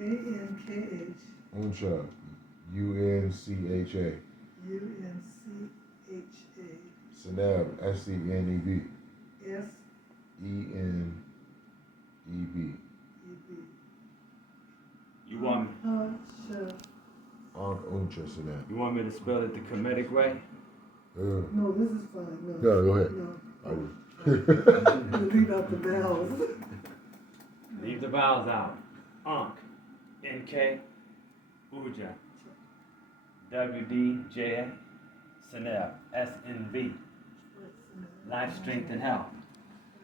A-N-K-H. Uncha. U-N-C-H-A. U-N-C-H-A. Seneb. S-E-N-E-B. E-N-E-B. E-B. You want me? Sure. Uncha Seneb. You want me to spell it the Kemetic way? No, this is fine. No, go ahead. No. I will. Leave out the vowels. Leave the vowels out. Ankh. N-K. Uja. W-D-J-A. Seneb. S-N-V. Life, strength, and health.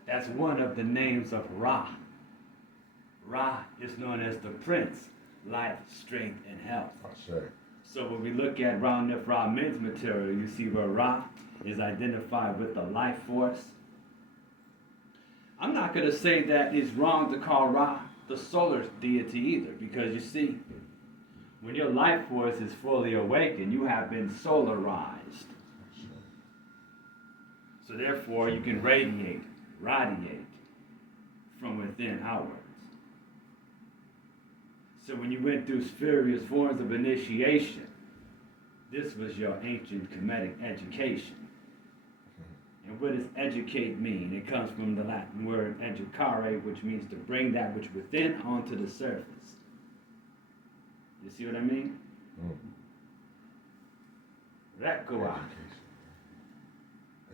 That's one of the names of Ra. Ra is known as the Prince, life, strength, and health. So when we look at Ra Nif Ra men's material, you see where Ra is identified with the life force. I'm not going to say that it's wrong to call Ra the solar deity either, because you see, when your life force is fully awakened, you have been solarized. So therefore, you can radiate from within outwards. So when you went through various forms of initiation, this was your ancient Kemetic education. And what does educate mean? It comes from the Latin word educare, which means to bring that which within onto the surface. You see what I mean? Rekoa.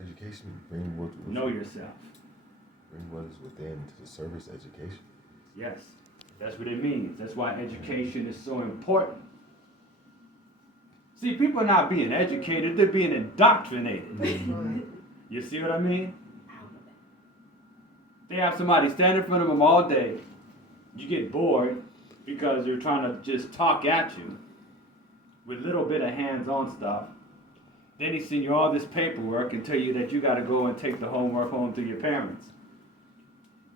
Education, bring what Know yourself. Bring what is within to the surface. Education. Yes, that's what it means. That's why education is so important. See, people are not being educated, they're being indoctrinated. You see what I mean? They have somebody stand in front of them all day. You get bored because they're trying to just talk at you with a little bit of hands-on stuff. Then he send you all this paperwork and tell you that you got to go and take the homework home to your parents.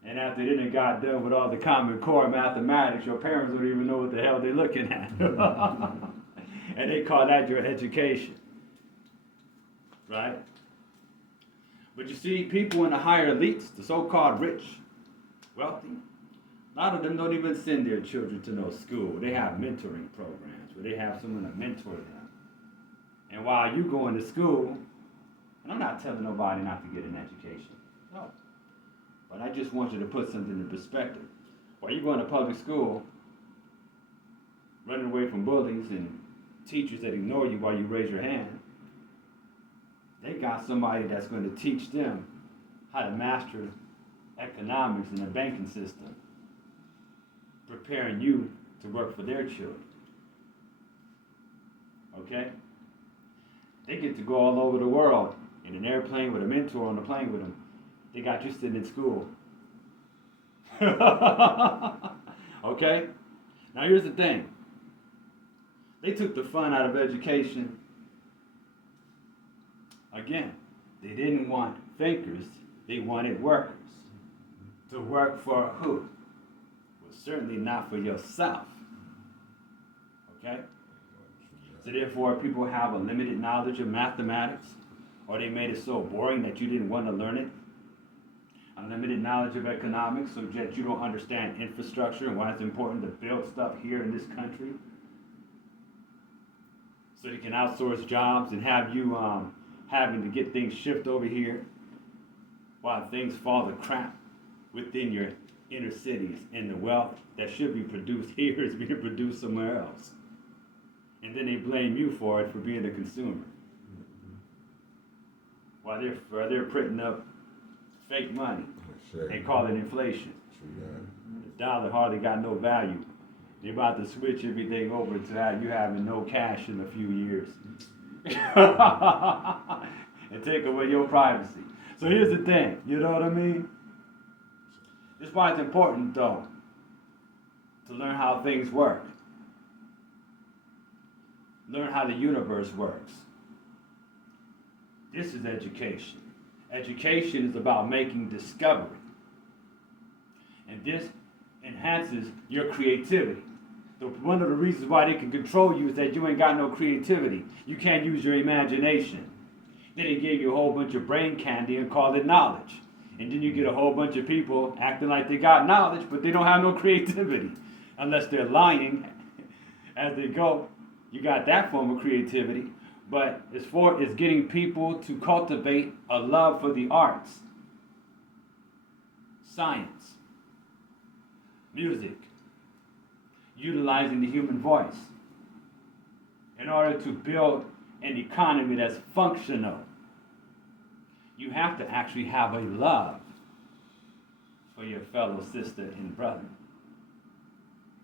And after they done got done with all the Common Core mathematics, your parents don't even know what the hell they're looking at. And they call that your education. Right? But you see, people in the higher elites, the so-called rich, wealthy, a lot of them don't even send their children to no school. They have mentoring programs where they have someone to mentor them. And while you going to school, and I'm not telling nobody not to get an education. No. But I just want you to put something in perspective. While you're going to public school, running away from bullies and teachers that ignore you while you raise your hand, they got somebody that's going to teach them how to master economics and the banking system, preparing you to work for their children. Okay? They get to go all over the world in an airplane with a mentor on the plane with them. They got you sitting in school. Okay? Now here's the thing. They took the fun out of education. Again, they didn't want thinkers, they wanted workers. To work for who? Well, certainly not for yourself. Okay? So therefore, people have a limited knowledge of mathematics, or they made it so boring that you didn't want to learn it. Unlimited knowledge of economics, so that you don't understand infrastructure and why it's important to build stuff here in this country. So you can outsource jobs and have you having to get things shipped over here while things fall to crap within your inner cities, and the wealth that should be produced here is being produced somewhere else. And then they blame you for it for being a consumer. While they're printing up fake money and call it inflation. The dollar hardly got no value. They're about to switch everything over to have you having no cash in a few years. And take away your privacy. So here's the thing, you know what I mean? This is why it's important, though, to learn how things work. Learn how the universe works. This is education. Education is about making discovery. And this enhances your creativity. So one of the reasons why they can control you is that you ain't got no creativity. You can't use your imagination. Then they gave you a whole bunch of brain candy and called it knowledge. And then you get a whole bunch of people acting like they got knowledge, but they don't have no creativity. unless they're lying as they go. You got that form of creativity. But it's getting people to cultivate a love for the arts, science, music, utilizing the human voice in order to build an economy that's functional. You have to actually have a love for your fellow sister and brother.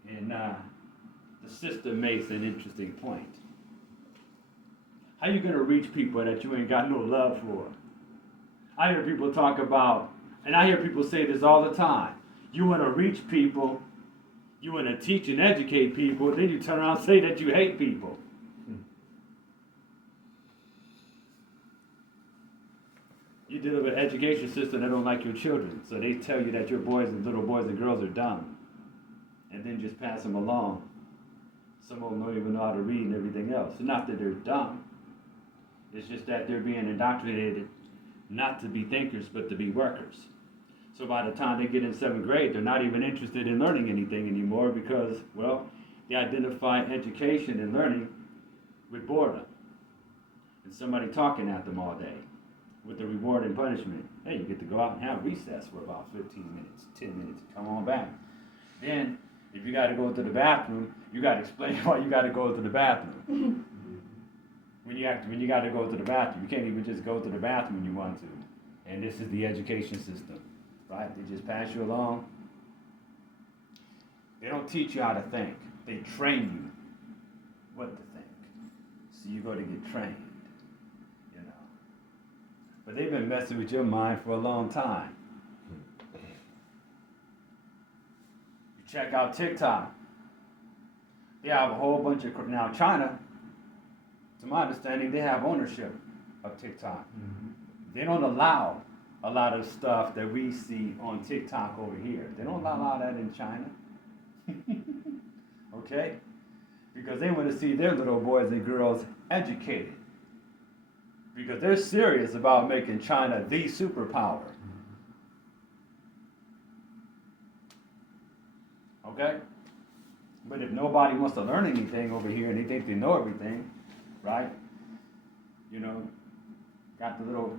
And the sister makes an interesting point. How you going to reach people that you ain't got no love for? I hear people talk about, and I hear people say this all the time. You want to reach people, you want to teach and educate people, then you turn around and say that you hate people. You deal with an education system that don't like your children, so they tell you that your little boys and girls are dumb, and then just pass them along. Some of them don't even know how to read and everything else. It's not that they're dumb. It's just that they're being indoctrinated not to be thinkers, but to be workers. So by the time they get in 7th grade, they're not even interested in learning anything anymore because, well, they identify education and learning with boredom and somebody talking at them all day with the reward and punishment. Hey, you get to go out and have recess for about 15 minutes, 10 minutes, come on back. Then, if you got to go to the bathroom, you got to explain why you got to go to the bathroom. When you got to go to the bathroom, you can't even just go to the bathroom when you want to. And this is the education system, right? They just pass you along. They don't teach you how to think. They train you what to think. So you go to get trained, you know. But they've been messing with your mind for a long time. You check out TikTok. They have a whole bunch of, now China, to my understanding, they have ownership of TikTok. Mm-hmm. They don't allow a lot of stuff that we see on TikTok over here. They don't allow that in China. Okay? Because they want to see their little boys and girls educated. Because they're serious about making China the superpower. Okay? But if nobody wants to learn anything over here and they think they know everything, right? You know, got the little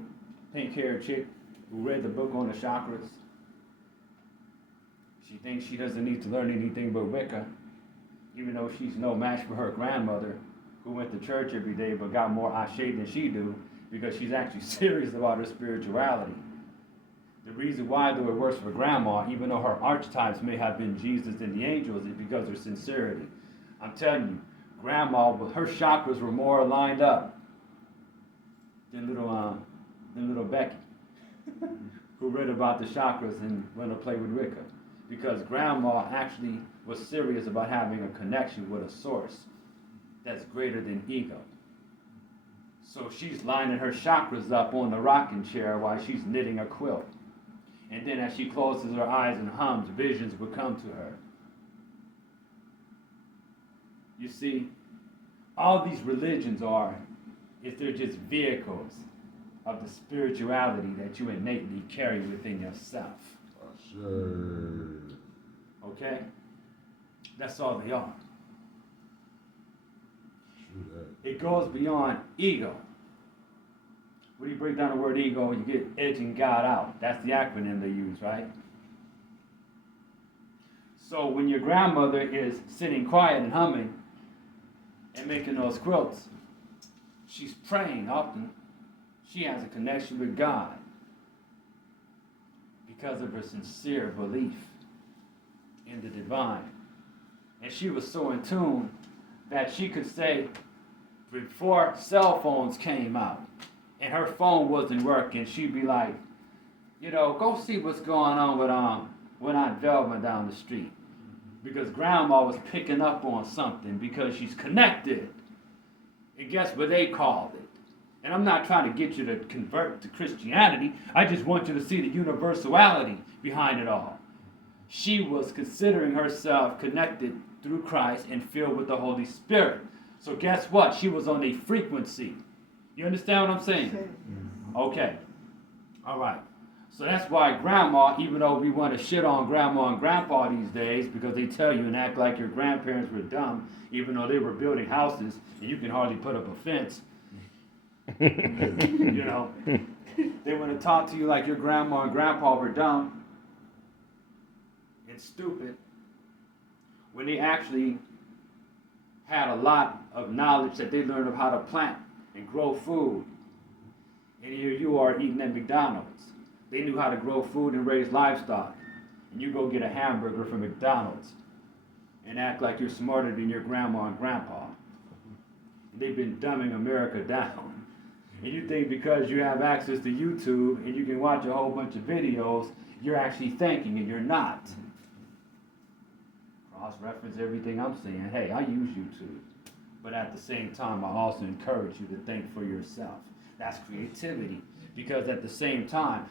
pink-haired chick who read the book on the chakras. She thinks she doesn't need to learn anything but Wicca, even though she's no match for her grandmother, who went to church every day but got more ashe than she do, because she's actually serious about her spirituality. The reason why, though, it works for grandma, even though her archetypes may have been Jesus and the angels, is because of sincerity. I'm telling you, grandma, her chakras were more lined up than little Becky, who read about the chakras and went to play with Wicca. Because grandma actually was serious about having a connection with a source that's greater than ego. So she's lining her chakras up on the rocking chair while she's knitting a quilt. And then as she closes her eyes and hums, visions would come to her. You see, all these religions they're just vehicles of the spirituality that you innately carry within yourself. Sure. Okay? That's all they are. It goes beyond ego. When you break down the word ego, you get edging God out. That's the acronym they use, right? So when your grandmother is sitting quiet and humming and making those quilts, she's praying often. She has a connection with God because of her sincere belief in the divine. And she was so in tune that she could say, before cell phones came out and her phone wasn't working, she'd be like, go see what's going on with Aunt Velma down the street. Because grandma was picking up on something because she's connected. And guess what they called it? And I'm not trying to get you to convert to Christianity. I just want you to see the universality behind it all. She was considering herself connected through Christ and filled with the Holy Spirit. So guess what? She was on a frequency. You understand what I'm saying? Okay. All right. So that's why grandma, even though we want to shit on grandma and grandpa these days because they tell you and act like your grandparents were dumb, even though they were building houses and you can hardly put up a fence. You know, they want to talk to you like your grandma and grandpa were dumb and stupid when they actually had a lot of knowledge that they learned of how to plant and grow food. And here you are eating at McDonald's. They knew how to grow food and raise livestock. And you go get a hamburger from McDonald's and act like you're smarter than your grandma and grandpa. They've been dumbing America down. And you think because you have access to YouTube and you can watch a whole bunch of videos, you're actually thinking, and you're not. Cross-reference everything I'm saying. Hey, I use YouTube. But at the same time, I also encourage you to think for yourself. That's creativity. Because at the same time,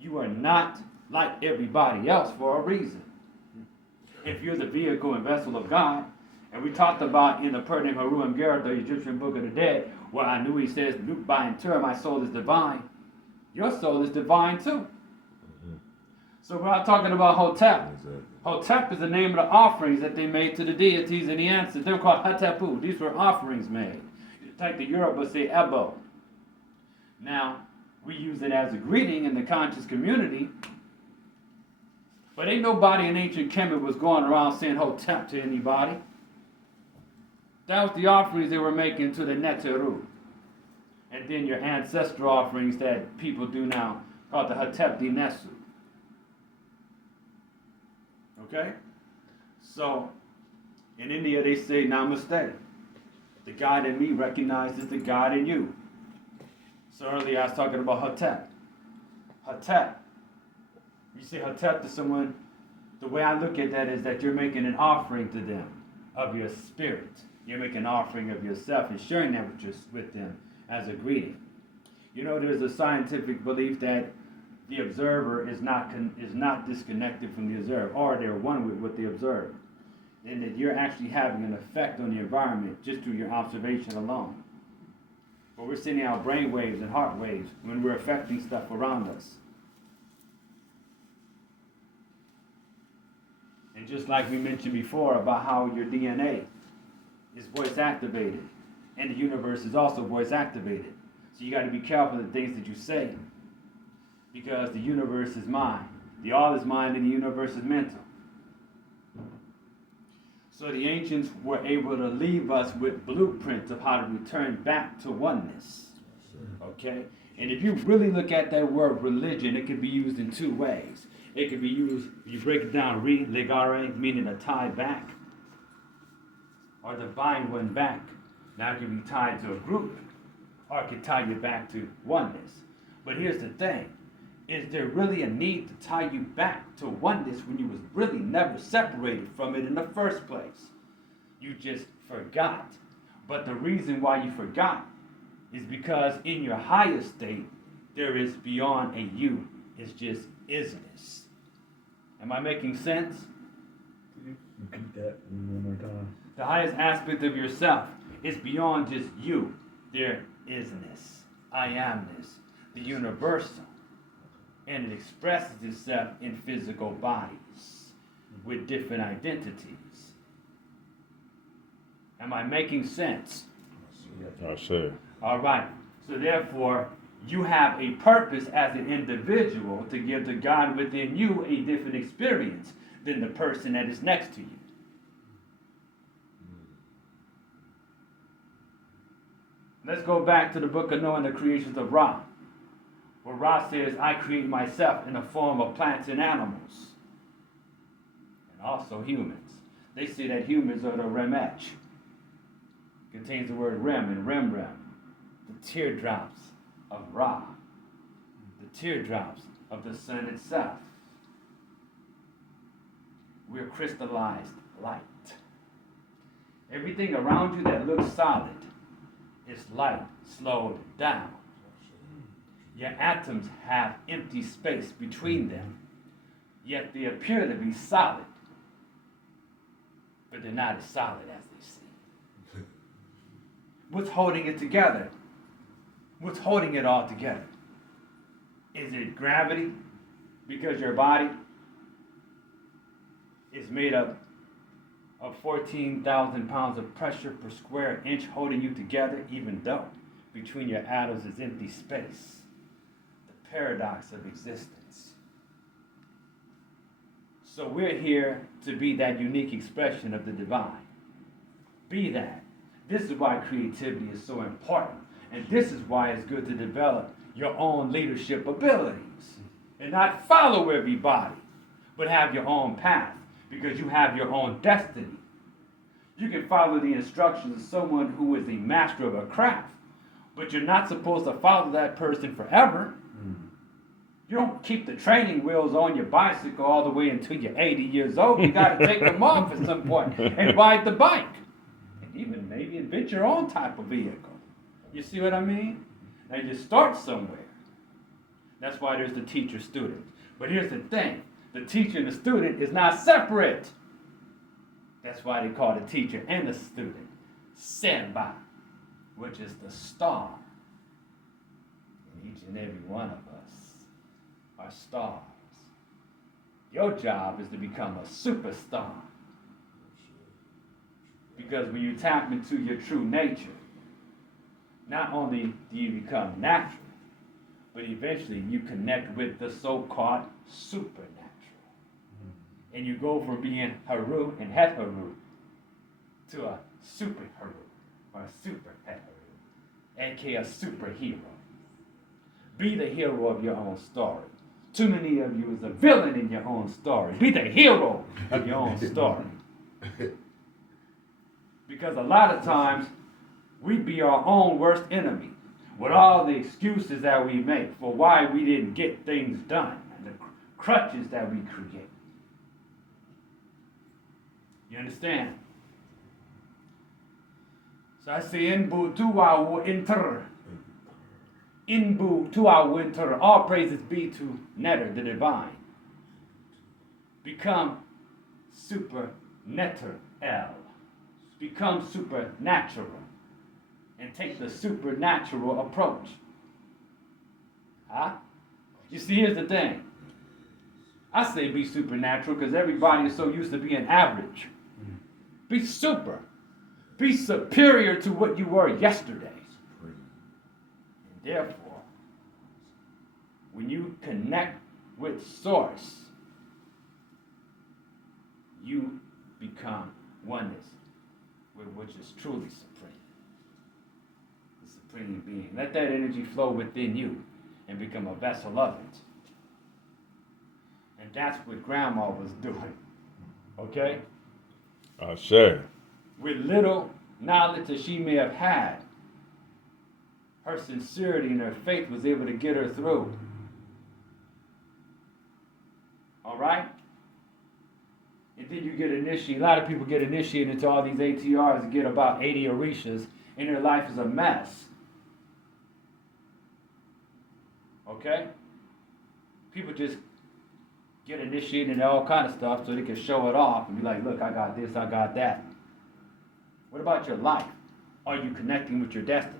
you are not like everybody else for a reason. If you're the vehicle and vessel of God, and we talked about in the Perdim Haru Garrett, the Egyptian Book of the Dead, where I knew he says, by in turn, my soul is divine. Your soul is divine too. So we're not talking about Hotep. Exactly. Hotep is the name of the offerings that they made to the deities and the ancestors. They were called Hatepu. These were offerings made. Like the Yoruba say Ebo. Now, we use it as a greeting in the conscious community, but ain't nobody in ancient Kemet was going around saying Hotep to anybody. That was the offerings they were making to the Neteru. And then your ancestral offerings that people do now, called the Hatep Dinesu. Okay? So, in India they say Namaste. The God in me recognizes the God in you. So earlier I was talking about Hotep. Hotep. You say Hotep to someone, the way I look at that is that you're making an offering to them of your spirit. You're making an offering of yourself and sharing that with them as a greeting. You know, there's a scientific belief that the observer is not disconnected from the observed, or they're one with the observed. And that you're actually having an effect on the environment just through your observation alone. But we're sending out brain waves and heart waves when we're affecting stuff around us. And just like we mentioned before about how your DNA is voice activated, and the universe is also voice activated. So you got to be careful of the things that you say, because the universe is mind. The all is mind and the universe is mental. So the ancients were able to leave us with blueprints of how to return back to oneness. Okay? And if you really look at that word religion, it can be used in two ways. It can be used, you break it down, legare, meaning to tie back, or to bind one back. Now it can be tied to a group, or it can tie you back to oneness. But here's the thing. Is there really a need to tie you back to oneness when you was really never separated from it in the first place? You just forgot. But the reason why you forgot is because in your highest state, there is beyond a you. It's just isness. Am I making sense? Repeat that one more time. The highest aspect of yourself is beyond just you. There isness. I amness. The universal. And it expresses itself in physical bodies with different identities. Am I making sense? Oh, sure. All right. So therefore, you have a purpose as an individual to give the God within you a different experience than the person that is next to you. Let's go back to the book of Noah and the creations of Ra, where Ra says, I create myself in the form of plants and animals, and also humans. They say that humans are the Remech. Contains the word Rem and Remrem, the teardrops of Ra, the teardrops of the sun itself. We're crystallized light. Everything around you that looks solid is light slowed down. Your atoms have empty space between them, yet they appear to be solid, but they're not as solid as they seem. What's holding it together? What's holding it all together? Is it gravity? Because your body is made up of 14,000 pounds of pressure per square inch holding you together, even though between your atoms is empty space. The paradox of existence. So we're here to be that unique expression of the divine. Be that. This is why creativity is so important. And this is why it's good to develop your own leadership abilities. And not follow everybody, but have your own path. Because you have your own destiny. You can follow the instructions of someone who is a master of a craft, but you're not supposed to follow that person forever. You don't keep the training wheels on your bicycle all the way until you're 80 years old. You got to take them off at some point and ride the bike. And even maybe invent your own type of vehicle. You see what I mean? Now you start somewhere. That's why there's the teacher-student. But here's the thing. The teacher and the student is not separate. That's why they call the teacher and the student Senba, which is the star. And each and every one of us are stars. Your job is to become a superstar. Because when you tap into your true nature, not only do you become natural, but eventually you connect with the so-called supernatural. And you go from being Haru and Het Haru to a super Haru or a super Het Haru, aka a superhero. Be the hero of your own story. Too many of you is a villain in your own story. Be the hero of your own story. Because a lot of times we be our own worst enemy with all the excuses that we make for why we didn't get things done and the crutches that we create. You understand? So I say, Inbu tu wa enter. Inbu tu wa enter. All praises be to Netter, the divine. Become super netter el. Become supernatural. And take the supernatural approach. Huh? You see, here's the thing. I say be supernatural because everybody is so used to being average. Be super. Be superior to what you were yesterday. And therefore, when you connect with Source, you become oneness with which is truly supreme. The supreme being. Let that energy flow within you and become a vessel of it. And that's what Grandma was doing. Okay? Sure. With little knowledge that she may have had, her sincerity and her faith was able to get her through. All right? And then you get initiated. A lot of people get initiated into all these ATRs and get about 80 Orishas, and their life is a mess. Okay? People just get initiated in all kind of stuff so they can show it off and be like, look, I got this, I got that. What about your life? Are you connecting with your destiny?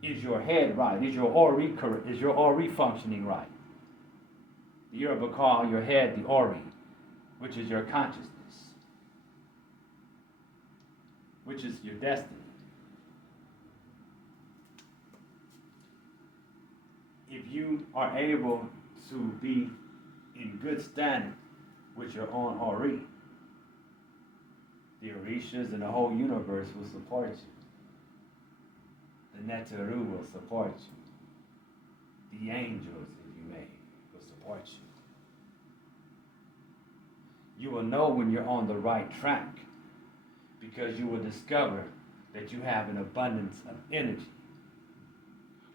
Is your head right? Is your Ori correct? Is your Ori functioning right? The Yoruba call your head the Ori, which is your consciousness, which is your destiny. If you are able to be in good standing with your own Ori, the Orishas and the whole universe will support you. The Netaru will support you. The angels, if you may, will support you. You will know when you're on the right track because you will discover that you have an abundance of energy.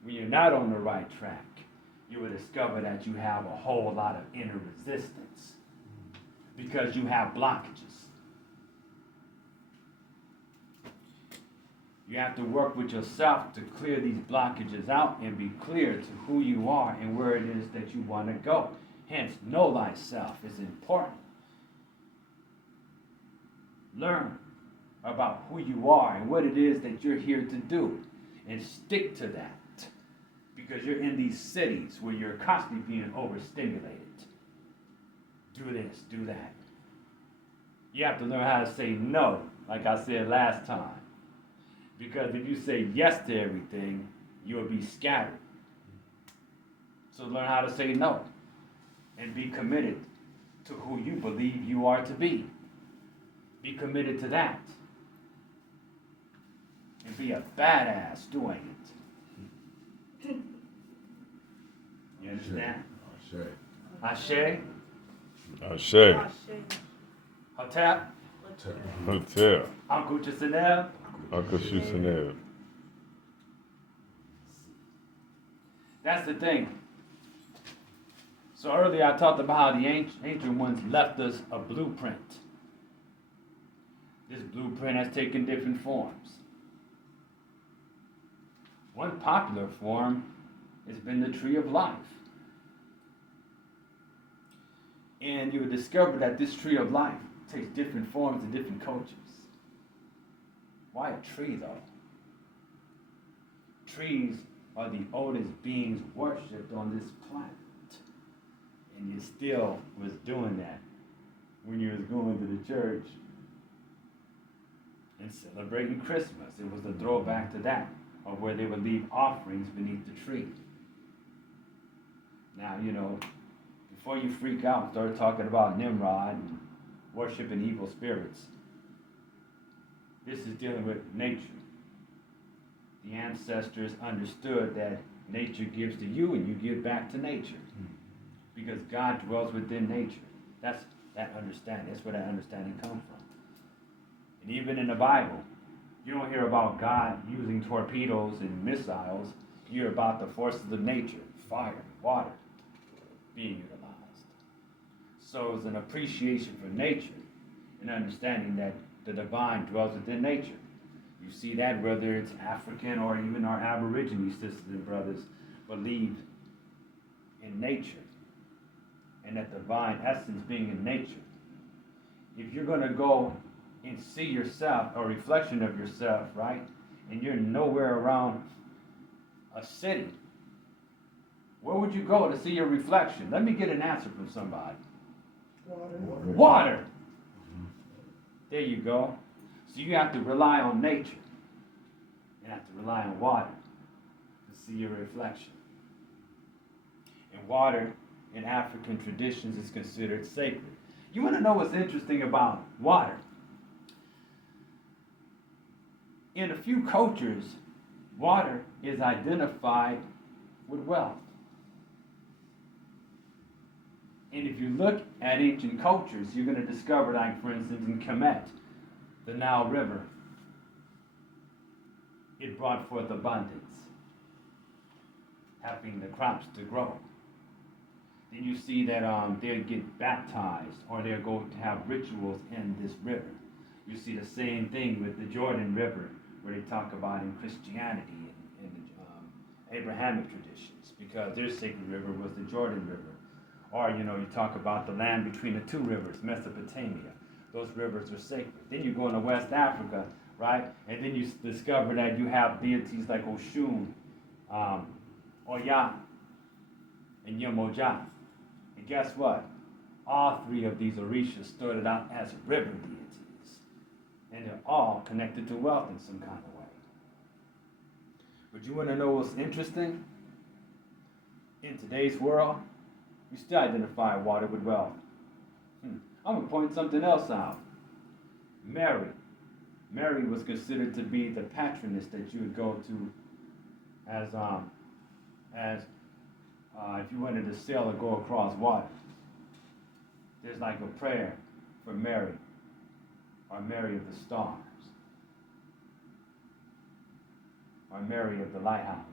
When you're not on the right track, you will discover that you have a whole lot of inner resistance because you have blockages. You have to work with yourself to clear these blockages out and be clear to who you are and where it is that you want to go. Hence, know thyself is important. Learn about who you are and what it is that you're here to do and stick to that because you're in these cities where you're constantly being overstimulated. do this, do that. You have to learn how to say no, like I said last time. Because if you say yes to everything, you'll be scattered. So learn how to say no and be committed to who you believe you are to be. Be committed to that. And be a badass doing it. You understand? Ashe, Ashe. Hotep, Hotel. Uncle Chanel. Uncle Shusanel. That's the thing. So earlier I talked about how the ancient ones left us a blueprint. This blueprint has taken different forms. One popular form has been the tree of life. And you would discover that this tree of life takes different forms in different cultures. Why a tree though? Trees are the oldest beings worshipped on this planet. And you still was doing that when you was going to the church and celebrating Christmas. It was a throwback to that, of where they would leave offerings beneath the tree. Now, you know, before you freak out and start talking about Nimrod and worshiping evil spirits, this is dealing with nature. The ancestors understood that nature gives to you and you give back to nature. Because God dwells within nature. That's that understanding. That's where that understanding comes from. And even in the Bible, you don't hear about God using torpedoes and missiles. You hear about the forces of nature, fire, water, being utilized. So it's an appreciation for nature and understanding that the divine dwells within nature. You see that whether it's African or even our Aborigine sisters and brothers believe in nature and that divine essence being in nature. If you're going to go and see yourself, a reflection of yourself, right, and you're nowhere around a city, where would you go to see your reflection? Let me get an answer from somebody. Water. There you go. So you have to rely on nature. You have to rely on water to see your reflection. And water in African traditions is considered sacred. You want to know what's interesting about water? In a few cultures, water is identified with wealth. And if you look at ancient cultures, you're going to discover, like for instance in Kemet, the Nile River, it brought forth abundance, helping the crops to grow. Then you see that they'll get baptized or they'll go to have rituals in this river. You see the same thing with the Jordan River, where they talk about in Christianity and the Abrahamic traditions, because their sacred river was the Jordan River. Or, you know, you talk about the land between the two rivers, Mesopotamia. Those rivers are sacred. Then you go into West Africa, right? And then you discover that you have deities like Oshun, Oya, and Yemoja. And guess what? All three of these orishas started out as river deities. And they're all connected to wealth in some kind of way. But you want to know what's interesting? In today's world, you still identify water with wealth. I'm going to point something else out. Mary. Mary was considered to be the patroness that you would go to as if you wanted to sail or go across water. There's like a prayer for Mary, or Mary of the stars, or Mary of the lighthouse.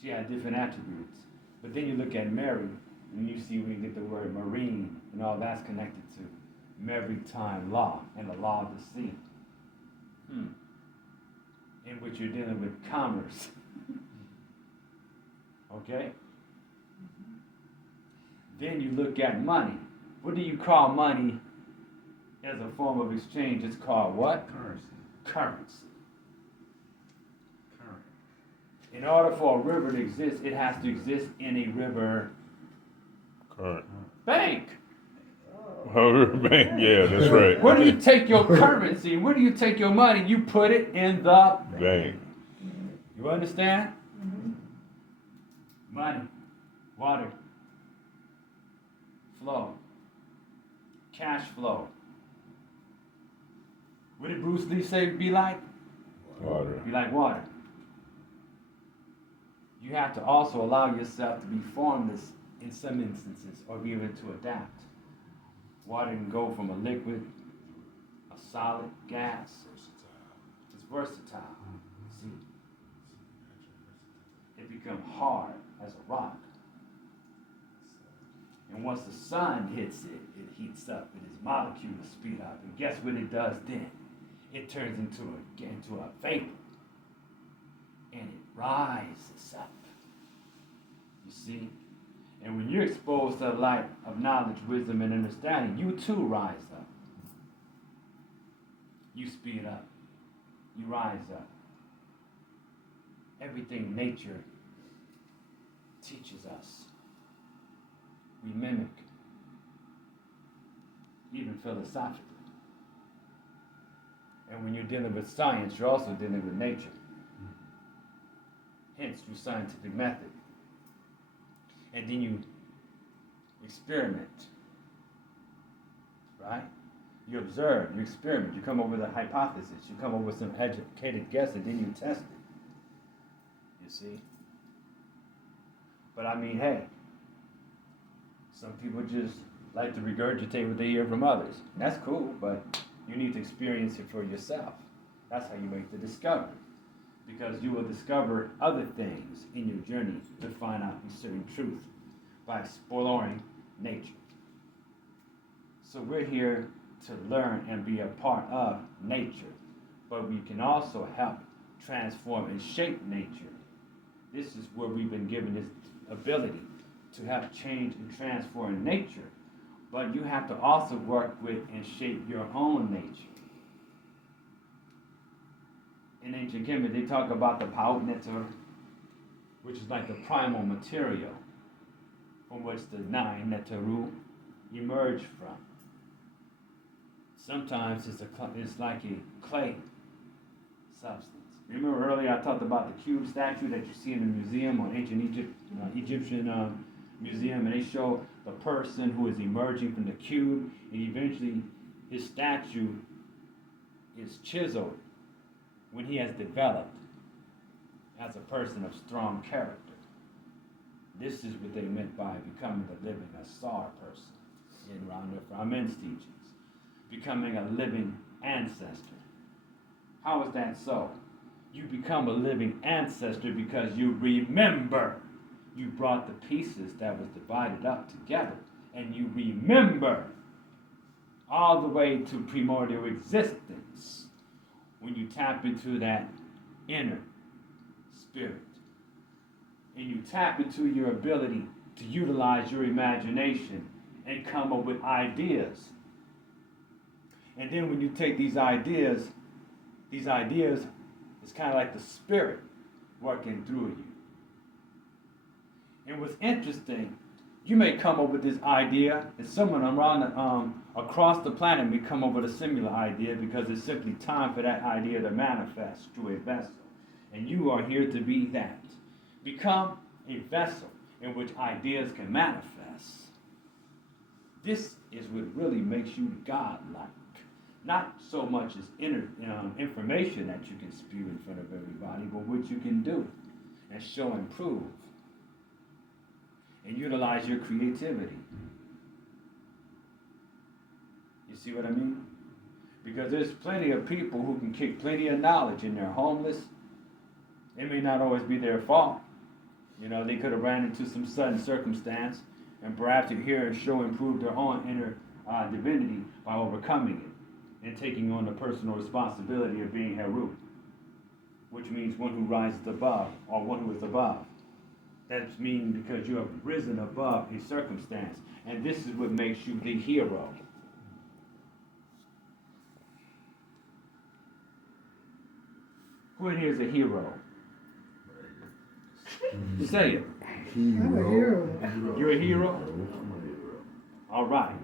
She had different attributes. But then you look at Mary, and you see we get the word marine, and all that's connected to maritime law and the law of the sea, in which you're dealing with commerce. Okay? Then you look at money. What do you call money as a form of exchange? It's called what? Currency. Currency. Current. In order for a river to exist, it has to exist in a river Alright. Bank. Oh, bank. Yeah, that's right. Where do you take your currency? Where do you take your money? You put it in the Bank. You understand? Money, water, flow, cash flow. What did Bruce Lee say be like? Water. Be like water. You have to also allow yourself to be formless in some instances or be able to adapt. Water can go from a liquid, a solid, gas. It's versatile. See? It becomes hard as a rock. And once the sun hits it, it heats up and its molecules speed up. And guess what it does then? It turns into a vapor. And it rises up. You see? And when you're exposed to the light of knowledge, wisdom, and understanding, you too rise up. You speed up. You rise up. Everything nature teaches us, we mimic, even philosophically. And when you're dealing with science, you're also dealing with nature. Hence, through scientific method. And then you experiment, right? You observe, you experiment, you come up with a hypothesis, you come up with some educated guess, and then you test it. You see? But I mean, hey, some people just like to regurgitate what they hear from others. And that's cool, but you need to experience it for yourself. That's how you make the discovery. Because you will discover other things in your journey to find out a certain truth by exploring nature. So we're here to learn and be a part of nature, but we can also help transform and shape nature. This is where we've been given this ability to have change and transform nature, but you have to also work with and shape your own nature. In ancient Kemet, they talk about the Paut Neter, which is like the primal material from which the 9 Neteru emerge from. Sometimes it's like a clay substance. Remember earlier I talked about the cube statue that you see in the museum or ancient Egyptian museum, and they show the person who is emerging from the cube, and eventually his statue is chiseled when he has developed as a person of strong character. This is what they meant by becoming the living Asar person in Ramen's teachings. Becoming a living ancestor. How is that so? You become a living ancestor because you remember you brought the pieces that was divided up together, and you remember all the way to primordial existence when you tap into that inner spirit. And you tap into your ability to utilize your imagination and come up with ideas. And then when you take these ideas is kind of like the spirit working through you. And what's interesting, you may come up with this idea, and someone around across the planet may come up with a similar idea, because it's simply time for that idea to manifest through a vessel. And you are here to be that. Become a vessel in which ideas can manifest. This is what really makes you godlike. Not so much as information that you can spew in front of everybody, but what you can do and show and prove. And utilize your creativity. You see what I mean? Because there's plenty of people who can kick plenty of knowledge and they're homeless. It may not always be their fault. You know, they could have ran into some sudden circumstance, and perhaps you hear and show and prove their own inner divinity by overcoming it and taking on the personal responsibility of being Heru, which means one who rises above, or one who is above. That means because you have risen above a circumstance. And this is what makes you the hero. Who in here is a hero? Say it. I'm a hero. You're a hero? All right.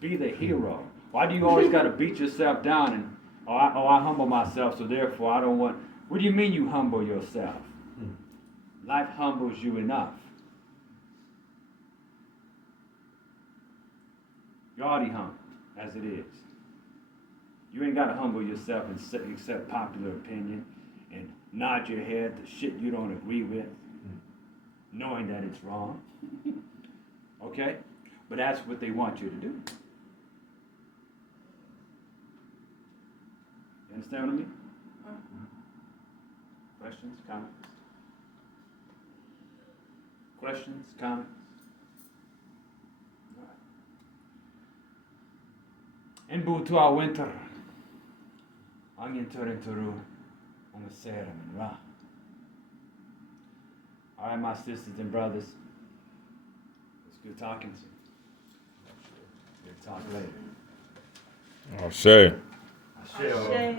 Be the hero. Why do you always got to beat yourself down and, I humble myself, so therefore I don't want. What do you mean you humble yourself? Life humbles you enough. You're already humble as it is. You ain't got to humble yourself and accept popular opinion and nod your head to shit you don't agree with, knowing that it's wrong. Okay? But that's what they want you to do. You understand what I mean? Questions, comments? Questions, comments? En butua winter. Angin turinturu. Umasera and ra. All right, my sisters and brothers. It's good talking to you. We'll talk later. I'll say. Ashe.